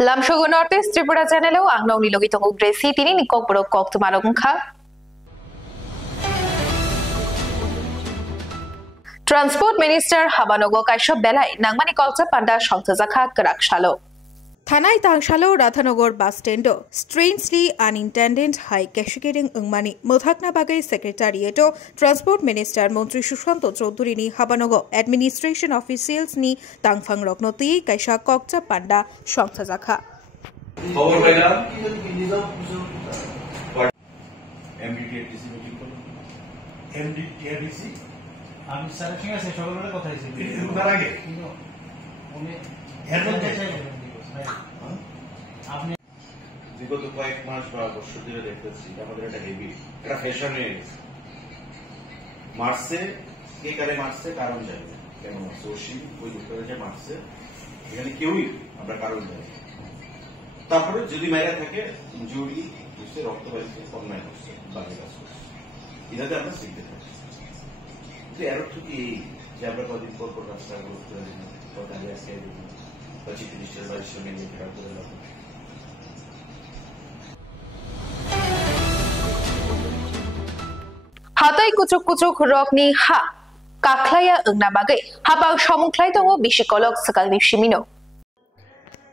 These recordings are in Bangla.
Lamshogo Northeast Tripura Channel Angno Nilogito Gracie Tini Kokoro Kok to Marunka Transport Minister Habanogo Kaisho Belai Nangmani Kolsa Panda Shantazaka Karakshalo Thanai Tangshalo Rathanogor bus stendo strangely unintended high cashigating Ungmani Mothakna Bagai Secretariato Transport Minister Montri Shushanto Choudhurini Habanogo Administration Officials ni Tangfang Roknoti Kaisha Kokcha Panda Shantazaka বিগত কয়েক মাস বা বছর ধরে দেখতেছি আমাদের একটা হেভি একটা ফ্যাশন হয়ে গেছে মার্চে কে কারে মার্চে কারণ জানি কেন সোশি ওই লোকেরা যে মার্চে এখানে কেউই আমরা কারণ জানি তারপরে যদি মেয়েরা থাকে ইনজুরি বুঝতে রক্ত বাড়িতে অন্যায় করছে বাকি কাজ করছে এটাতে আমরা শিখতে থাকি কিন্তু এর অর্থ কি এই যে আমরা কদিন পর পর রাস্তাগুলো করে দিন কথা আজকে বা চিফ মিনিস্টার বা সঙ্গে নিয়ে ফেরা করে লাগবে Hatai kucuk rokni ha kaklaya ungna bagai habang shamuklai tongo bisikolog sakal nishimino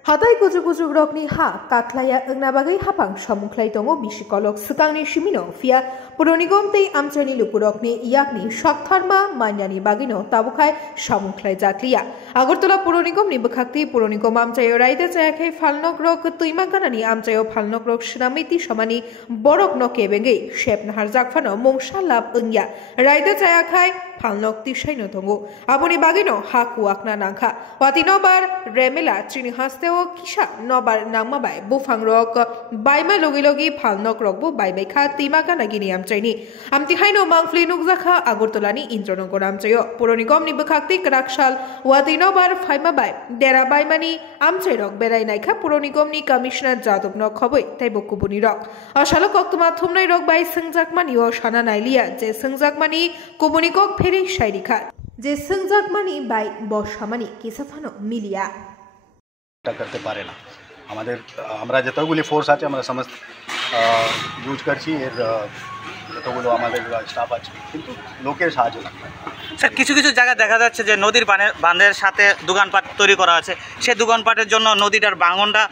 Hatai kucuk rokni ha kaklaya ungna bagai habang shamuklai tongo bisikolog sakal nishimino via Puronigom tei amchani lupurokni yakni shaktharma manyani bagino tabukai shamuklai jakliya Agartala Puronigom ni bekhakti Puronigom amchayo raida chayakhe falnok rok tuimakanani amchayo falnok rok shnamiti shamani borok no kebenge shepnahar jakfano mongsha lab ungya raida chayakhai falnok tisai no tongo aboni bagino haku akna nangkha wati nobar remela chini hasteo kisha nobar nangmabai bufang rok baima logi falnok rokbu baibai kha tuimakanagini amchaini amtihaino mangfli nukjakha Agartalani Indranogor amchayo Puronigom ni bekhakti Karakshal wati nobar Faimabai Dera Baimani Amchairok Berai Naikha Puronigomni Commissioner Jadobno Khoboi Taibokubuni Rok Ashalo Koktuma Thumnai Rok Bai Sengjakmani o Shana Nailia Je Sengjakmani Komunikok Pheri Shairikha Je Sengjakmani Bai Boshamani Kisafano Milia করতে পারে না আমাদের আমরা যতগুলি ফোর্স আছে আমরা সমস্ত ইউজ করছি এর যতগুলো আমাদের স্টাফ আছে কিন্তু লোকের সাহায্য লাগবে স্যার কিছু জায়গা দেখা যাচ্ছে যে নদীর বাঁধের সাথে দোকানপাট তৈরি করা আছে সেই দোকানপাটের জন্য নদীটার ভাঙনটা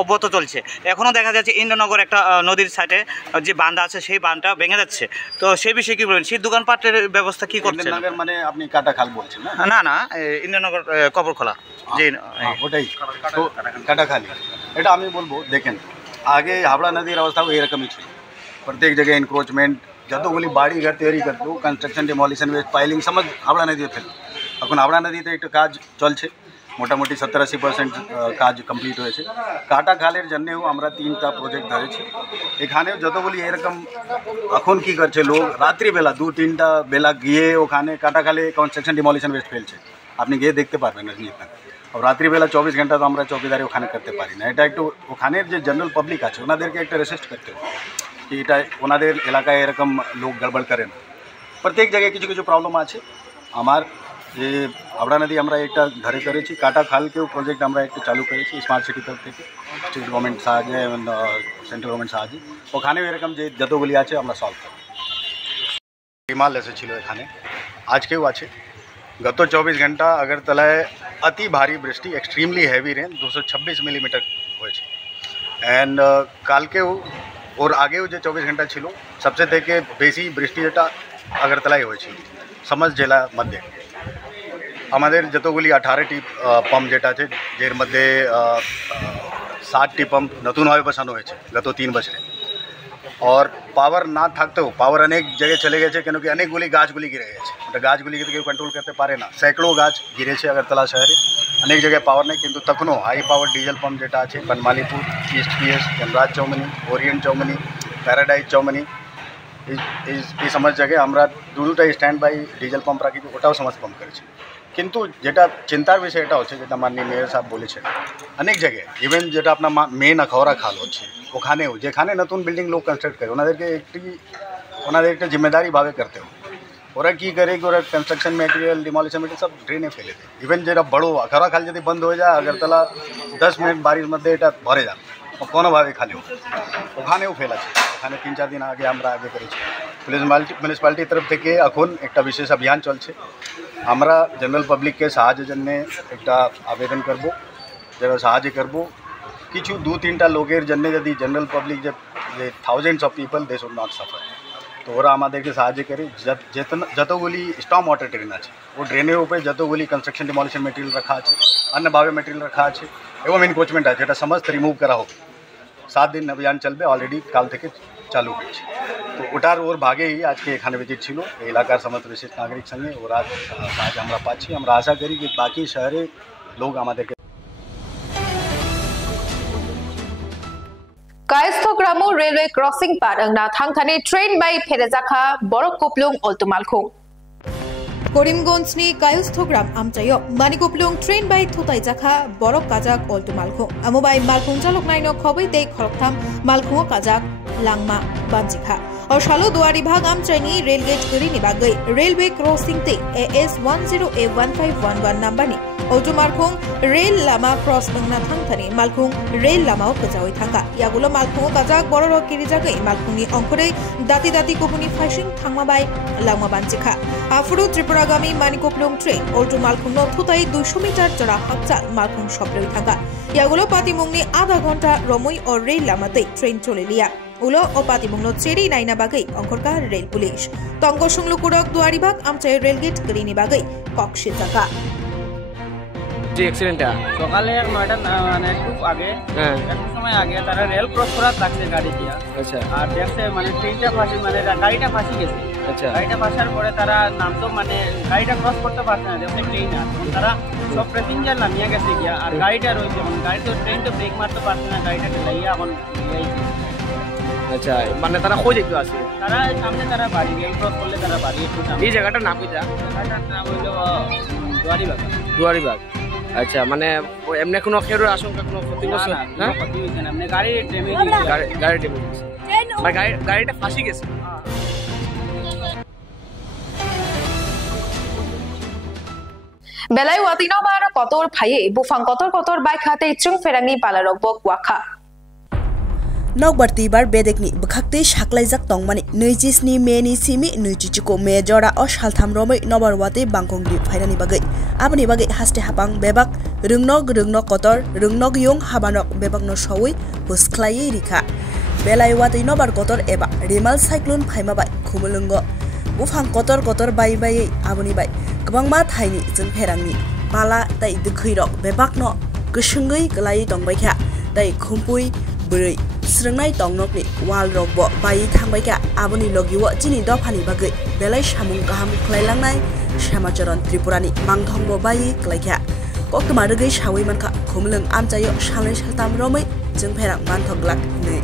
অব্যাহত চলছে এখনও দেখা যাচ্ছে ইন্দ্রনগর একটা নদীর সাইডে যে বাঁধ আছে সেই বাঁধটা ভেঙে যাচ্ছে তো সেই বিষয়ে কি বলবেন সেই দোকানপাটের ব্যবস্থা কি করছেন ইন্দ্রনগর মানে আপনি কাটাখাল বলছেন না ইন্দ্রনগর কবরখোলা যে ওটাই তো কাটাখালি এটা আমি বলবো দেখেন আগে হাবড়া নদীর অবস্থাও এরকমই ছিল প্রত্যেক জায়গায় এনক্রোচমেন্ট যতগুলি বাড়ি ঘর তৈরি করতো কনস্ট্রাকশন ডিমলিশন ওয়েস্ট পাইলিং সমজ হাবড়া নদীতে ফেলতো এখন হাবড়া নদীতে একটা কাজ চলছে মোটামুটি 70-80% কাজ কমপ্লিট হয়েছে কাটাখালের জন্যেও আমরা 3টা প্রজেক্ট ধরেছি এখানেও যতগুলি এরকম এখন কি করছে লোক রাত্রিবেলা 2-3টা বেলা গিয়ে ওখানে কাটাখালে কনস্ট্রাকশন ডিমলিশন ওয়েস্ট ফেলছে আপনি গিয়ে দেখতে পারবেন না আর রাত্রিবেলা 24 ঘন্টা তো আমরা চৌকিদারি ওখানে করতে পারি না এটা একটু ওখানের যে জেনারেল পাবলিক আছে ওনাদেরকে একটা রেসিস্ট করতে হবে कि এটা ওনাদের এলাকায় এরকম লোক গড়বড় করে না প্রত্যেক জায়গায় কিছু প্রবলেম আছে আমার যে হাবড়া নদী আমরা একটা ঘরে করেছি কাটাখালকেও প্রজেক্ট আমরা একটা চালু করেছি স্মার্ট সিটি তরফ থেকে স্টেট গভর্নমেন্ট সাহায্যে এবং সেন্ট্রাল গভর্নমেন্ট সাহায্যে ওখানেও এরকম যে যতগুলি আছে আমরা সলভ করব হিমাল এসেছিল এখানে আজকেও আছে গত 24 ঘন্টা আগরতলায় অতি ভারী বৃষ্টি এক্সট্রিমলি হেভি রেন 226 মিলিমিটার হয়েছে অ্যান্ড কালকেও ওর আগেও যে 24 ঘন্টা ছিল সবচেয়ে থেকে বেশি বৃষ্টি যেটা আগরতলায় হয়েছিল সমস্ত জেলা মধ্যে আমাদের যতগুলি 18টি পাম্প যেটা আছে এর মধ্যে 60টি পাম্প নতুনভাবে বসানো হয়েছে গত 3 বছরে और পাওয়ার না থাকতেও পাওয়ার অনেক জায়গায় চলে গেছে কেন কি অনেকগুলি গাছগুলি গিরে গেছে ওটা গাছগুলিকে কেউ কন্ট্রোল করতে পারে না সैकड़ों গাছ গিরেছে আগরতলা শহরে অনেক জায়গায় পাওয়ার নেই কিন্তু তখনও হাই পাওয়ার ডিজেল পাম্প যেটা আছে বনমালীপুর ইস্ট পিএস জনরাজ চৌমনি ওরিয়েন্ট চৌমনি প্যারাডাইজ চৌমনি এই সমস্ত জায়গায় আমরা দুটা স্ট্যান্ড বাই ডিজেল পাম্প রাখি ওটাও সমস্ত পাম্প করেছি কিন্তু যেটা চিন্তার বিষয় এটা হচ্ছে যেটা মাননীয় মেয়র সাহেব বলেছেন অনেক জায়গায় ইভেন যেটা আপনার মেন আখাউড়া খাল হচ্ছে ওখানেও যেখানে নতুন বিল্ডিং লোক কনস্ট্রাক্ট করে ওনাদের একটা জিম্মেদারিভাবে করতে হবে और की करे कि कंस्ट्रक्शन मटेरियल डिमोलिशन मटेरियल सब ड्रेने फैले थे इवन जरा बड़ो खरा खाली यदि बंद हो जाए अगरतला 10 मिनट बारिश मध्य এটা भरे जा और कोनो भावे खाली हो ওখানেও ফেলা আছে ওখানে 3-4 দিন আগে আমরা আগে করেছি মিউনিসিপ্যালিটির তরফ থেকে এখন একটা বিশেষ অভিযান চলছে আমরা জেনারেল পাবলিককে সাহায্যের জন্য একটা আবেদন করব যারা সাহায্য করব কিছু 2-3টা লোকের জন্য যদি জেনারেল পাবলিক যে thousands of people they should not suffer তো ওরা আমাদেরকে সাহায্য করে যতগুলি স্টর্ম ওয়াটার ড্রেন আছে ও ড্রেনের উপরে যতগুলি কনস্ট্রাকশন ডিমোলিশন মেটেরিয়াল রাখা আছে अन्यभावे मेटेरियल रखा আছে এবং এনক্রোচমেন্ট আছে এটা সমস্ত রিমুভ করা হবে 7 দিন অভিযান চলবে অলরেডি কাল থেকে চালু হয়েছে তো ওটার ওর ভাগেই আজকে এখানে ভিজিট ছিল এই এলাকার সমস্ত বিশেষ নাগরিক সঙ্গে ওরা সাহায্য আমরা পাচ্ছি আমরা আশা করি যে বাকি শহরে লোক আমাদেরকে কায়স্থগ্রামো রেলওয়ে ক্রসিং পার अंगना थांगथाने train bye फेरेजाखा Barak कोपलुं अल्टुमालखौ করিমগঞ্জনি কায়স্থগ্রাম আমচাইও মানিকোপলুং train by থুতাই জাখা Borok Kazakh অল্টু মালখো আমবাই মালখুং চালক নাইনো খবই দে খরকথাম মালখুং কাজাক লাংমা বানজিখা और शालो दुआरी भाग आमचाइनी रेलगेट करिनि बागै रेलवे क्रॉसिंग ते AS 10A1511 नम्बरनि अल्टु मालखुं रेल लामा क्रॉस अंगना थांथानि मालखुं रेल लामाव कजावै थांगा यागुलो मालखुं काजाक बररो किरिजागै मालखुंनि अंखरै दाति दाति कोपुनि फाइसिं थांमाबाय लामा बानजिखा आफुरु त्रिपुरागामी मानिकोपलुं ट्रेन अल्टु मालखुंनो थुताई 200 मिटार जरा हापचाल मालखुं सप्रेउ थांगा यागुलो पातिमुंगनि आधा घंटा रमुई और रेल लामाते ट्रेन चलेलिया उलो ओ पातिमुंगनो चेरी नाइना बागै अंखरका रेल पुलिस तंग सुंगलु कुड़क दुआरी भाग आमचाइ रेलगेट करिनि बागै कक्षे जाका যে অ্যাক্সিডেন্টটা সকালে 9টা মানে খুব আগে একটু সময় আগে তারা রেল ক্রস করার লাগছে গাড়ি দিয়া আচ্ছা আর দেখতে মানে ট্রেনটা ফাঁসি মানে গাড়িটা ফাঁসি গেছে আচ্ছা গাড়িটা ফাঁসার পরে তারা নামতো মানে গাড়িটা ক্রস করতে পারছে না দেখতে ট্রেন আছে তারা সব প্যাসেঞ্জার নামিয়ে গেছে গিয়া আর গাড়িটা রয়েছে মানে গাড়ি তো ট্রেন তো ব্রেক মারতে পারছে না গাড়িটা ঠেলাইয়া এখন আচ্ছা মানে তারা কই যেতে আছে তারা সামনে তারা বাড়ি রেল ক্রস করলে তারা বাড়ি একটু এই জায়গাটার নাম কি জায়গাটার নাম হইলো দুয়ারিবাগ দুয়ারিবাগ আচ্ছা মানে এমনি কোনো কেউর আশঙ্কা কোনো ক্ষতিগ্রস্ত না ক্ষতি হইছে না মানে গাড়ি ড্যামেজ গাড়ি ড্যামেজ হয়েছে মানে গাড়িটা ফাঁসি গেছে बेलाय वातिनो बार कतर फाये बुफां कतर बाइक हाते चुं फेरांनि पालारक बक वाखा नगबारती बार बेदेकनि बखाक्ते साख्लाइजाक तंगमानि 27 मेनि सिमि 29 मे जरा अ सालथाम रमै नबारवाते बांगंग्रि फायनानि बागै आबनि बागै हास्ते हाबां बेबाक रोंनग कतर रोंनग यं हाबानक बेबाकनो सवै हुसख्लायै रिखा बेलायवाते नबार कतर एबा रिमाल साइक्लोन फायमाबाय खुमुलुंग बुफां कतर बाय आबनि बाय गोबांमा थाइनि जों फेरांनि पाला ताइ दुखैरक बेबाकनो गोसोंगै गलायै दंबायखा ताइ खुमपुइ ब्रै स्रंनाय तंगनकनि वाल रकबो बायै थांबायखा आबनि लगिव चिनि दफानि बागै बेलाय सामुं गाहाम खलायलांनाय श्यामाचरण त्रिपुरानि मांथंबो बायै खलायखा कक्टमा रगै सावै मानखा खुमलुं आमचायो सालनै सालथाम रमै जों फेरां मानथगलाक नै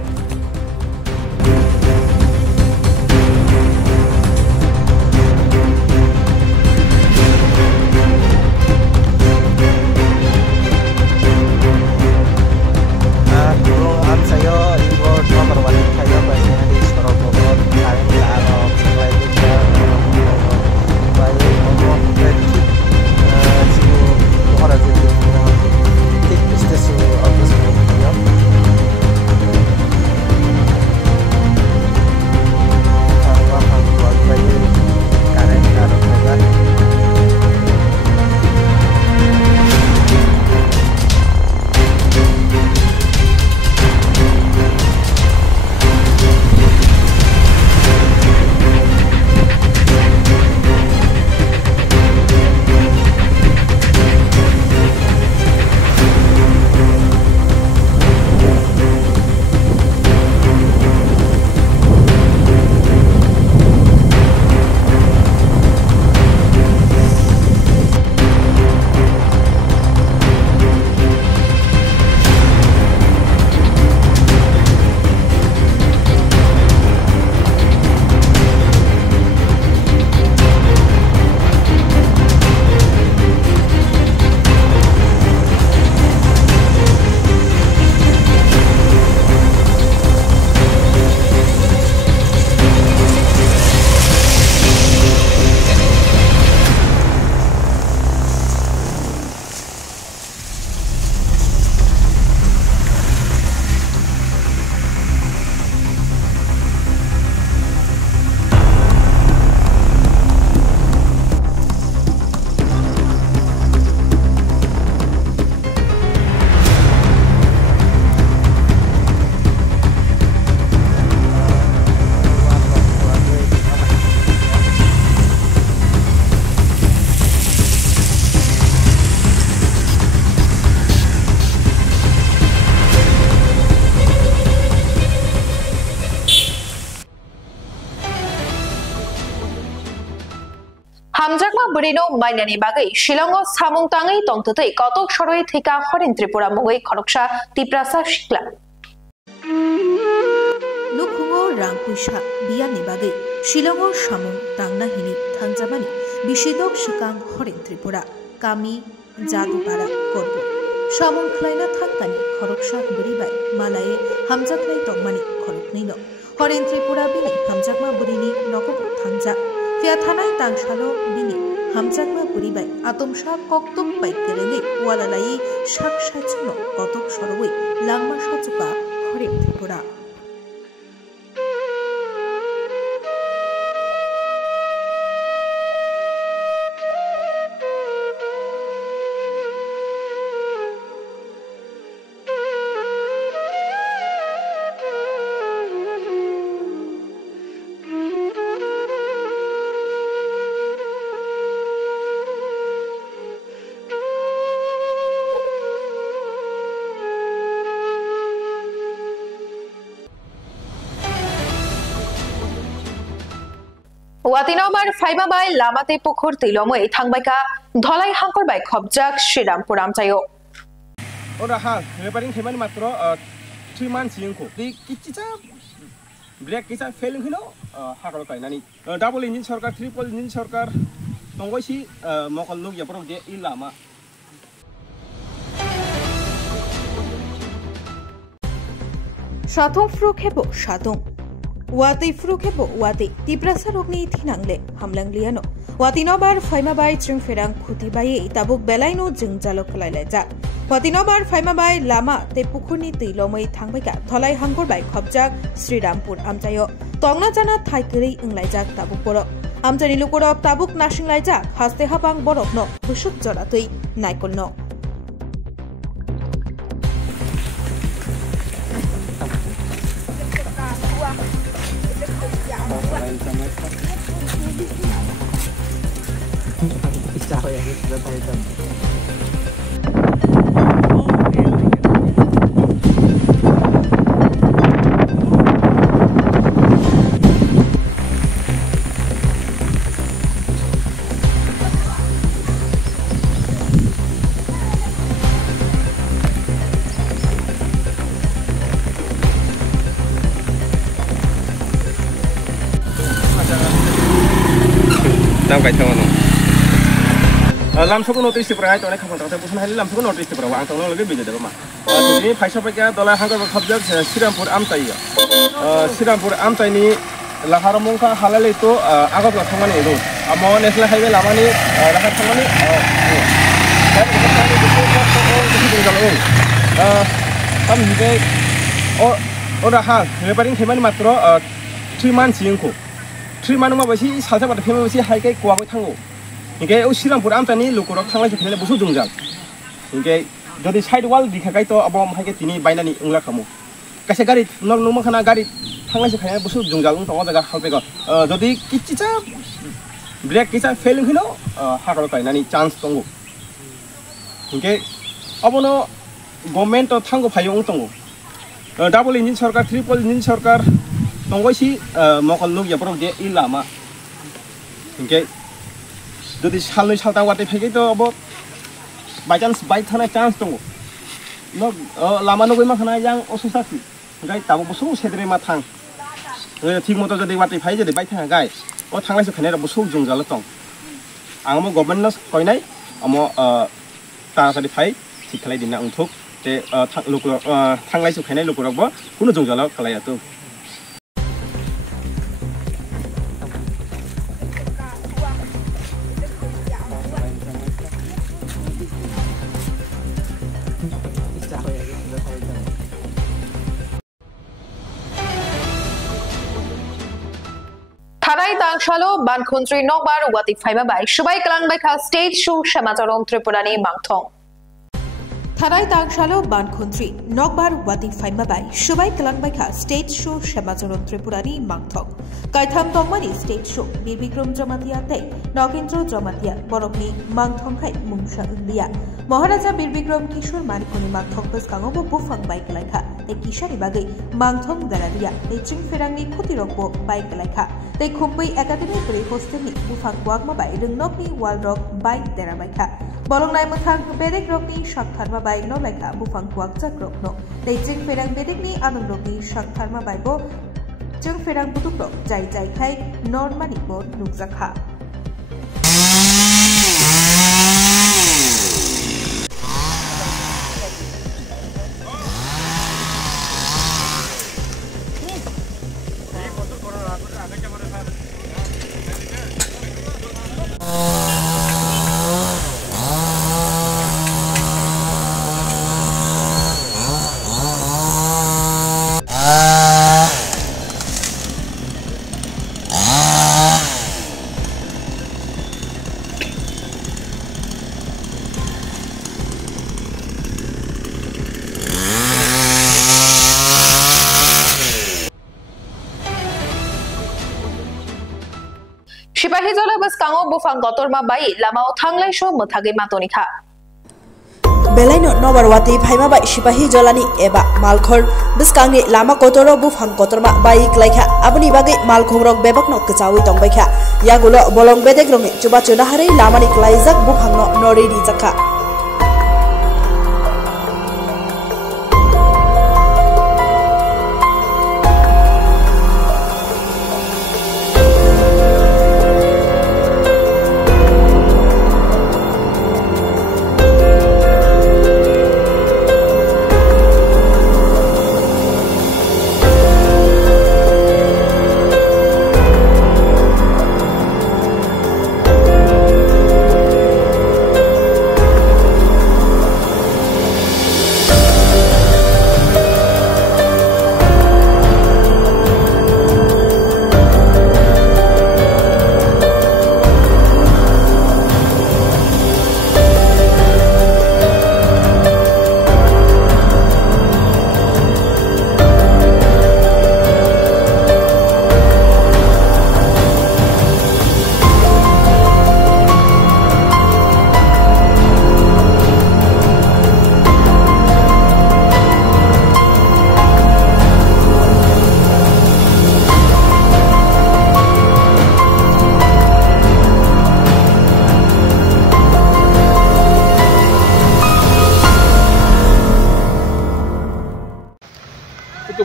Hamjakma Burino Mainani Bagai, Shilongo Samung Tangai Tongtei, Kotok Shoroi Thika Horin Tripura Mugoi Koroksha, Tiprasa Shikla. Lukungo Rangpusha, Biani Bagai, Shilongo Samung Tangna Hini, Tanzamani, Bishidok Shikang Horin Tripura, Kami, Jadupara, Korbo. Samung Klaina Tangani, Koroksha Buribai, Malaye, Hamjaklai Tongmani, Koroknino. Horin Tripura Bini, Hamjakma Burini, Noko Tanja. Fia Thanai Tangshalo Bini, Hamjakma Buribai, Atomsha Koktok by Kerele, Walalai, Shak Shachuno, Kotok Shoroi, Langma Shachuka, Horin Tripura. Watinobar Faimabai Lamate Pukur Tilomoy Tangbaika Dholai Hankorbai Khobjak Shridampur Amchayo. Ora ha repairing heman matro 3 months yingko di kichicha brake kicha failing hino hakalo kainani double engine sarkar triple engine sarkar tonggoisi mokol lug ya pro de ilama Shatong Frukebo Shatong Wati Frukebo Wati Tiprasa Rogni Thinangle Hamlangliano Watinobar Faimabai Chungferang Kutibai Tabuk Belaino Jingjalo Kalailaja Watinobar Faimabai Lama Te Pukuni Tilomai Tangbaika Tholai Hangkorbai Khobjak Shridampur Amchayo Tongna Jana Thaikiri Inglajak Tabukporo Amchani Lukurok Tabuk Nashinglajak Haste Habang Borokno Hushuk Joratui Naikolno Lamsoko notice to provide on a contract was not Lamsoko notice to provide on a bit of a Paisapaka, Dola Hangar Subject, Shridampur Amtaya, Shridampur Amtani, Laharamonka, Halaleto, Agapa Tamani, Amon National Highway Lamani, Rahatamani, or a half, repairing Heman Matro, 3 months Yinko. 3 months was he, Salta, the family high cake, Guatango. Okay, Shridampur Amtani, Lukurok, Tanglai, Busu Jungjal. Okay, the side wall, the Hakaito, Abom Haketini, Binani, Unglakamu. Kasagari, no Makana Gari, Tanglai, Busu Jungal, all the Halpega. The Kichita, Black Kitcha failing, you know, Hakaroka, any chance Tongo. Okay, Abono, Gomento Tango Payong Tongo. Double engine circle, triple engine circle, Tongoshi, Mokolu, Yapro de Ilama. Okay. Jadi halus hal tahu apa itu about by chance chance tu, no lama nunggu makan yang susah sih, guys tahu busuk sedere matang, ting motor jadi wat jadi by tengah guys, tanglah sekarang ada busuk junggal tong, angmo governance kau ini, amo tang sadi fai, sikalai dina untuk, tanglah sekarang lukur apa, kuno junggal kalai itu. Tharai Tangshalo Bankuntri Nogbar Wati Faimabai Shubai Kalangbaika Stage Show Shamazaron Tripurani Mangthong. Tharai Tangshalo Bankuntri Nogbar Wati Faimabai Shubai Kalangbaika Stage Show Shamazaron Tripurani Mangthong. Kaitham Tongmani Stage Show Birbikram Jamatia Te Nogindro Jamatia Borokni Mangthong Hai Mungsha India Maharaja Birbikram Kishore Marikoni Mangthong Peskangobo Bufang Bike Laika ekisani bagai mangthong dararia tei chingferangni khotirokbo bai kalaikha tei khumbai academy pri hostelni bufang wagma bai rungnokni walrok bai derabaikha bolongnai muthang bedek rokni shaktharma bai no laikha bufang wagchak rokno tei chingferang bedekni anungrokni shaktharma bai bo chingferang butukrok jai jai khai normani bo nukjakha Sipahi Jola bus kango bufang gotorma bai lamao thanglai sho muthage matonikha Belaino Nobarwati Phaima bai Sipahi Jolani eba Malkhor biskangni lama kotoro bufang kotorma bai klaikha abuni bagai malkhongrok bebakno kchawi tongbaikha yagulo bolong bedek rongi chuba chuna hare lamani klaijak bufangno nori rijaka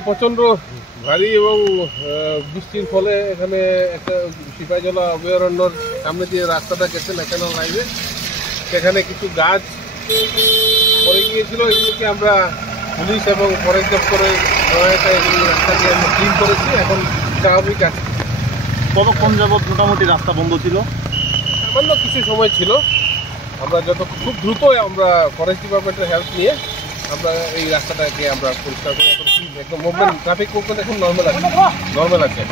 প্রচন্ড ভারী এবং বৃষ্টির ফলে এখানে একটা সিপাহীজলা অভয়ারণ্যর সামনে দিয়ে রাস্তাটা গেছে ন্যাশনাল হাইওয়ে সেখানে কিছু গাছ পড়ে গিয়েছিল এগুলোকে আমরা পুলিশ এবং ফরেস্ট দপ্তরের সহায়তায় এগুলো রাস্তাকে আমরা ক্লিন করেছি এখন স্বাভাবিক আছে কতক্ষণ যাবত মোটামুটি রাস্তা বন্ধ ছিল সামান্য কিছু সময় ছিল আমরা খুব দ্রুত আমরা ফরেস্ট ডিপার্টমেন্টের হেল্প নিয়ে আমরা এই রাস্তাটাকে আমরা পরিষ্কার করে এখন একদম মুভমেন্ট ট্রাফিক মুভমেন্ট এখন নর্মাল আছে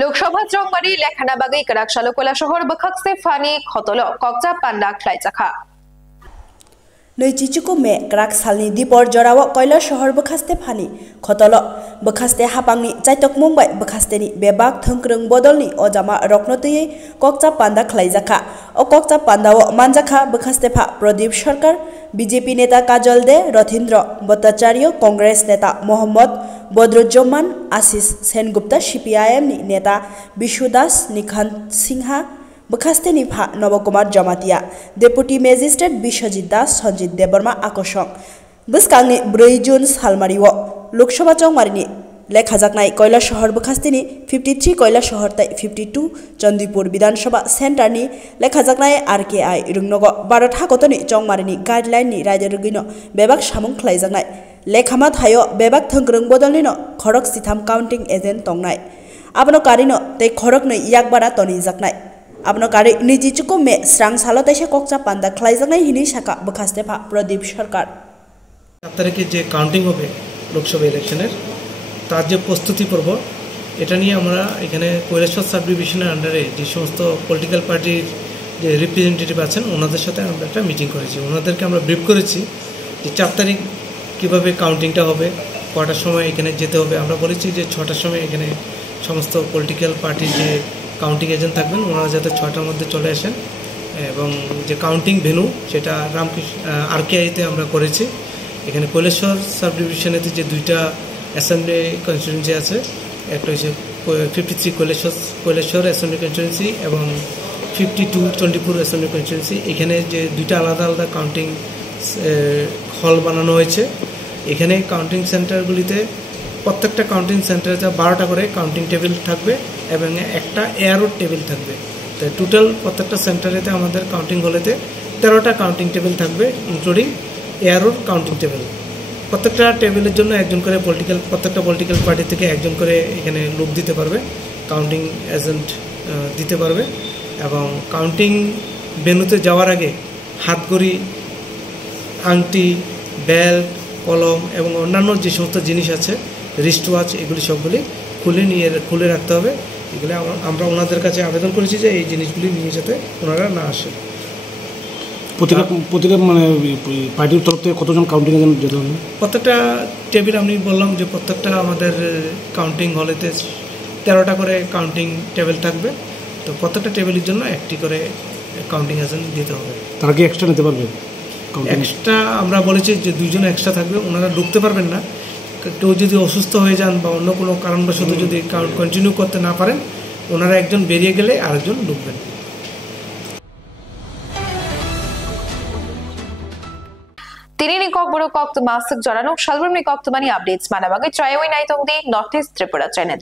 लोकसभा चौकबारी लेखाना बागै कराकशालो कोलाशहर बखकसे फानी खतलो कक्चा पांडा ख्लाइचाखा नैचिचुको मे क्राक सालनि दीपर जराव कयला शहर बखास्ते फानी खतल बखास्ते हापांगनि चाइतक मुंबाइ बखास्तेनि बेबाग थंक्रं बदलनि अजामा रक्नतयै कक्चा पांडा ख्लाइजाखा अ कक्चा पांडाव मानजाखा बखास्ते फा प्रदीप सरकार बीजेपी नेता काजल दे रथीन्द्र भट्टाचार्य कांग्रेस नेता मोहम्मद बद्रुज्जमान आशीष सेनगुप्ता सीपीआईएम नि नेता विशुदास निखान सिंहा बखास्तेनि फा नवकुमार जमातिया डेपुटी मेजिस्ट्रेट विश्वजित दास संजित देवर्मा आकर्षक बसकांगनि 4 जून सालमारिव लोकसभा चौमारिनि लेखाजाकनाय कयला शहर बखास्तेनि 53 कयला शहर तै 52 चंदीपुर विधानसभा सेन्टारनि लेखाजाकनाय आरकेआई रुंगनग भारत हाकतनि चौमारिनि गाइडलाइननि रायजोगिनो बेबाक सामुं ख्लाइजाकनाय लेखामा थायो बेबाक थंग्रं बदलनिनो खरक सिथाम काउंटिंग एजेंट तंगनाय आबनो कारिनो तै खरकनै याकबारा तनिजाकनाय आपनो गाड़ी निजिचुको में स्रांग सालो तैसे कक्चा पांडा ख्लाइजाकनाय हिनि शाखा बखास्तेफा प्रदीप सरकार 7 तारिखे जे काउंटिंग होबे लोकसभा इलेक्शনের তার যে প্রস্তুতি পর্ব এটা নিয়ে আমরা এখানে কৈলাসহর সাব ডিভিশনের আন্ডারে যে সমস্ত পলিটিক্যাল পার্টির যে রিপ্রেজেন্টেটিভ আছেন ওনাদের সাথে আমরা একটা মিটিং করেছি ওনাদেরকে আমরা ব্রিফ করেছি যে 4 তারিখ কিভাবে কাউন্টিংটা হবে কটার সময় এখানে যেতে হবে আমরা বলেছি যে 6টার সময় এখানে সমস্ত পলিটিক্যাল পার্টির যে কাউন্টিং এজেন্ট থাকবেন ওনারা যাতে 6টার মধ্যে চলে আসেন এবং যে কাউন্টিং ভেন্যু সেটা রামকৃষ্ণ RKI-তে আমরা করেছি। এখানে কৈলেশ্বর সাব ডিভিশনেতে যে দুইটা অ্যাসেম্বলি কনস্টিটিউয়েন্সি আছে, একটা হচ্ছে 53 কৈলেশ্বর অ্যাসেম্বলি কনস্টিটিউয়েন্সি এবং 52 চণ্ডীপুর অ্যাসেম্বলি কনস্টিটিউয়েন্সি। এখানে যে দুইটা আলাদা আলাদা কাউন্টিং হল বানানো হয়েছে। এখানে কাউন্টিং সেন্টারগুলিতে প্রত্যেকটা কাউন্টিং সেন্টারে 12টা করে কাউন্টিং টেবিল থাকবে এবং একটা এয়ারোড টেবিল থাকবে। তো টোটাল প্রত্যেকটা সেন্টারেতে আমাদের কাউন্টিং হলেতে 13টা কাউন্টিং টেবিল থাকবে, ইনক্লুডিং এয়ারোড কাউন্টিং টেবিল। প্রত্যেকটা টেবিলের জন্য একজন করে প্রত্যেকটা পলিটিক্যাল পার্টি থেকে একজন করে এখানে লোক দিতে পারবে, কাউন্টিং এজেন্ট দিতে পারবে। এবং কাউন্টিং ভেন্যুতে যাওয়ার আগে হাতঘড়ি, আংটি, বেল্ট, কলম এবং অন্যান্য যে সমস্ত জিনিস আছে, রিস্ট ওয়াচ, এগুলি সবগুলি খুলে রাখতে হবে। এগুলি আমরা ওনাদের কাছে আবেদন করেছি যে এই জিনিসগুলি নিয়ে যাতে ওনারা না আসে। প্রতিটা মানে পার্টির তরফ থেকে কতজন কাউন্টিং এজেন্ট যেতে হবে? প্রত্যেকটা টেবিল আমি বললাম যে প্রত্যেকটা আমাদের কাউন্টিং হলেতে 13টা করে কাউন্টিং টেবিল থাকবে। তো প্রত্যেকটা টেবিলের জন্য একটি করে কাউন্টিং এজেন্ট দিতে হবে। তারা কি এক্সট্রা নিতে পারবে? এক্সট্রা আমরা বলেছি যে 2 জন এক্সট্রা থাকবে, ওনারা ঢুকতে পারবেন না। কেউ যদি অসুস্থ হয়ে যান বা অন্য কোনো কারণবশত যদি কাউন্ট কন্টিনিউ করতে না পারেন, ওনারা একজন বেরিয়ে গেলে আরেকজন ঢুকবেন। তিনি নিকক বড় কক্ত মাসিক জড়ানো সালবর্মী কক্তমানি আপডেটস মানাবাগে ট্রাইওই নাইতং দি নর্থ ইস্ট ত্রিপুরা চ্যানেল।